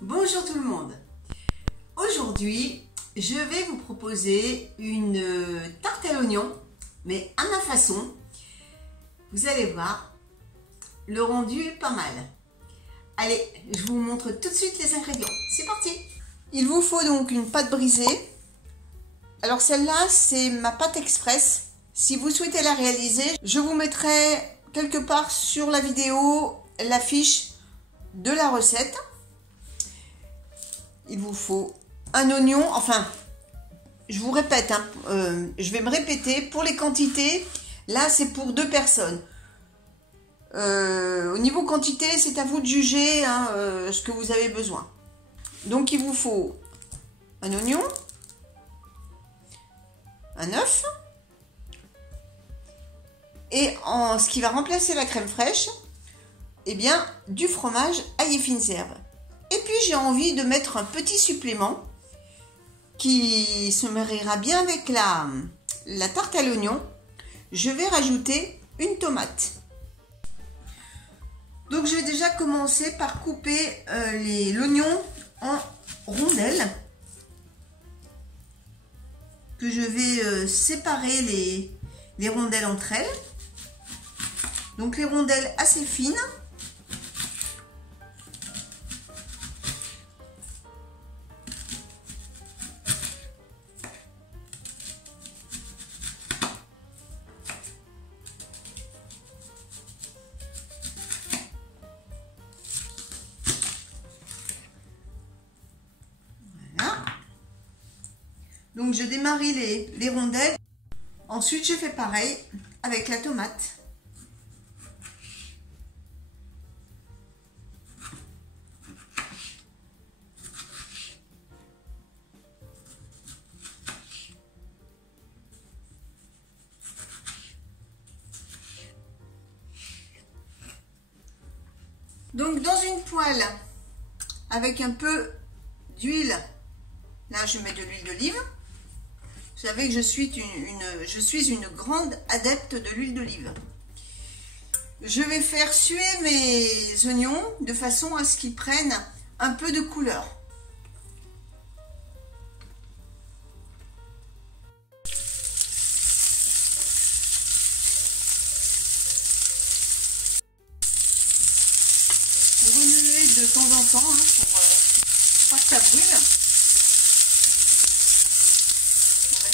Bonjour tout le monde. Aujourd'hui, je vais vous proposer une tarte à l'oignon, mais à ma façon. Vous allez voir, le rendu est pas mal. Allez, je vous montre tout de suite les ingrédients. C'est parti. Il vous faut donc une pâte brisée. Alors celle-là, c'est ma pâte express. Si vous souhaitez la réaliser, je vous mettrai quelque part sur la vidéo la fiche de la recette. Il vous faut un oignon, enfin, je vous répète, je vais me répéter, pour les quantités, là c'est pour 2 personnes. Au niveau quantité, c'est à vous de juger ce que vous avez besoin. Donc il vous faut un oignon, un œuf, et en ce qui va remplacer la crème fraîche, eh bien, du fromage ail et fines herbes. Et puis j'ai envie de mettre un petit supplément qui se mariera bien avec la tarte à l'oignon. Je vais rajouter une tomate. Donc je vais déjà commencer par couper l'oignon en rondelles. Que je vais séparer les rondelles entre elles. Donc les rondelles assez fines. Donc je démarie les rondelles. Ensuite je fais pareil avec la tomate. Donc dans une poêle avec un peu d'huile, là je mets de l'huile d'olive. Vous savez que je suis une grande adepte de l'huile d'olive. Je vais faire suer mes oignons de façon à ce qu'ils prennent un peu de couleur. Vous remuez de temps en temps pour pas que ça brûle.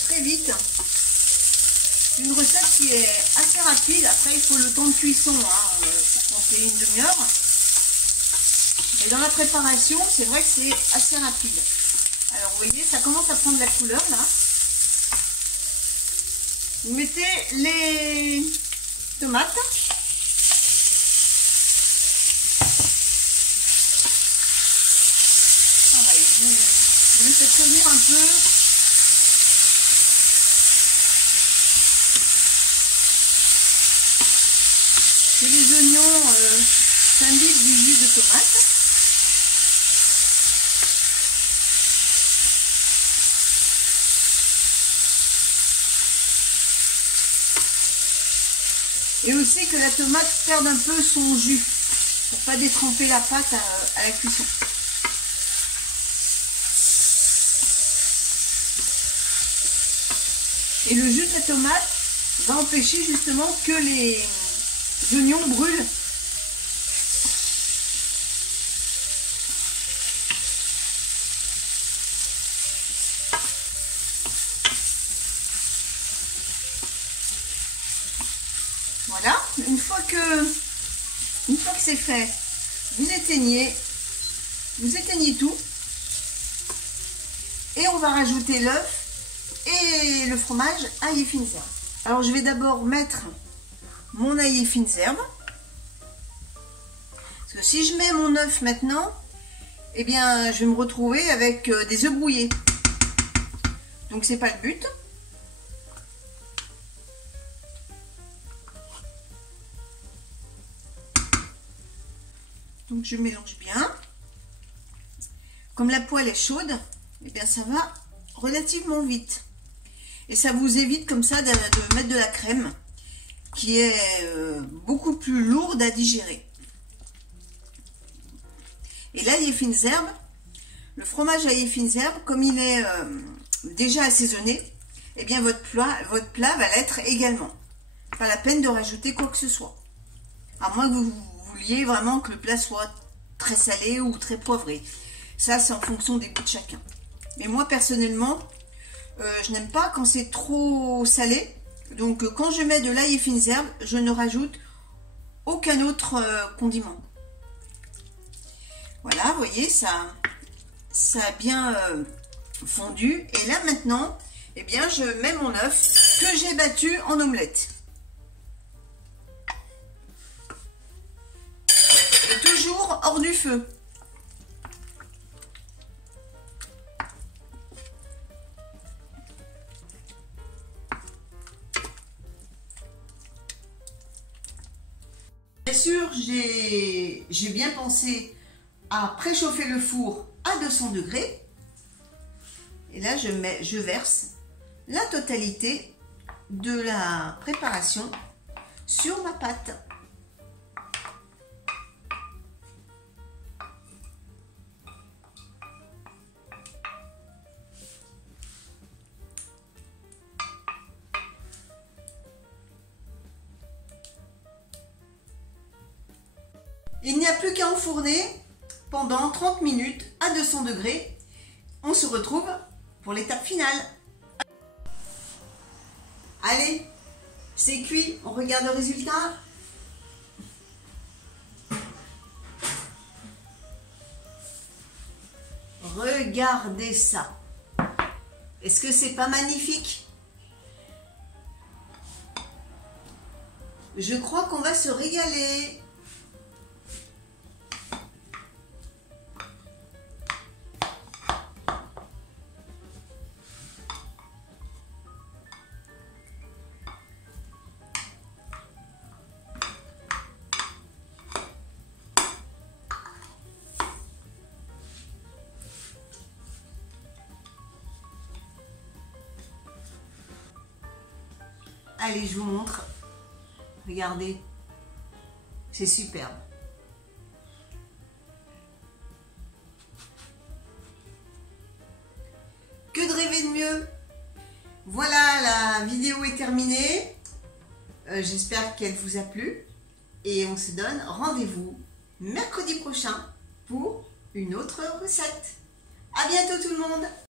Très vite. Une recette qui est assez rapide. Après il faut le temps de cuisson pour compter une demi-heure, mais dans la préparation c'est vrai que c'est assez rapide. Alors vous voyez, ça commence à prendre la couleur là. Vous mettez les tomates. Pareil, vous les faites cuire un peu. Et les oignons s'imbibent du jus de tomate. Et aussi que la tomate perde un peu son jus pour pas détremper la pâte à la cuisson. Et le jus de la tomate va empêcher justement que les oignons brûlent. Voilà, une fois que c'est fait, vous éteignez tout et on va rajouter l'œuf et le fromage ail et fines herbes. Alors je vais d'abord mettre mon ail et fines herbes. Parce que si je mets mon œuf maintenant, eh bien je vais me retrouver avec des œufs brouillés. Donc c'est pas le but. Donc je mélange bien. Comme la poêle est chaude, eh bien ça va relativement vite. Et ça vous évite comme ça de mettre de la crème qui est beaucoup plus lourde à digérer. Et là, les fines herbes, Le fromage ail et fines herbes, comme il est déjà assaisonné, eh bien votre plat va l'être également. Pas la peine de rajouter quoi que ce soit. À moins que vous vouliez vraiment que le plat soit très salé ou très poivré. Ça, c'est en fonction des goûts de chacun. Mais moi, personnellement, je n'aime pas quand c'est trop salé. Donc, quand je mets de l'ail et fines herbes, je ne rajoute aucun autre condiment. Voilà, vous voyez, ça a bien fondu. Et là, maintenant, eh bien, je mets mon œuf que j'ai battu en omelette. Et toujours hors du feu. Bien sûr, j'ai bien pensé à préchauffer le four à 200 degrés. Et là, je verse la totalité de la préparation sur ma pâte. Il n'y a plus qu'à enfourner pendant 30 minutes à 200 degrés. On se retrouve pour l'étape finale. Allez, c'est cuit, on regarde le résultat. Regardez ça. Est-ce que c'est pas magnifique? Je crois qu'on va se régaler. Allez, je vous montre. Regardez. C'est superbe. Que de rêver de mieux? Voilà, la vidéo est terminée. J'espère qu'elle vous a plu. Et on se donne rendez-vous mercredi prochain pour une autre recette. À bientôt tout le monde!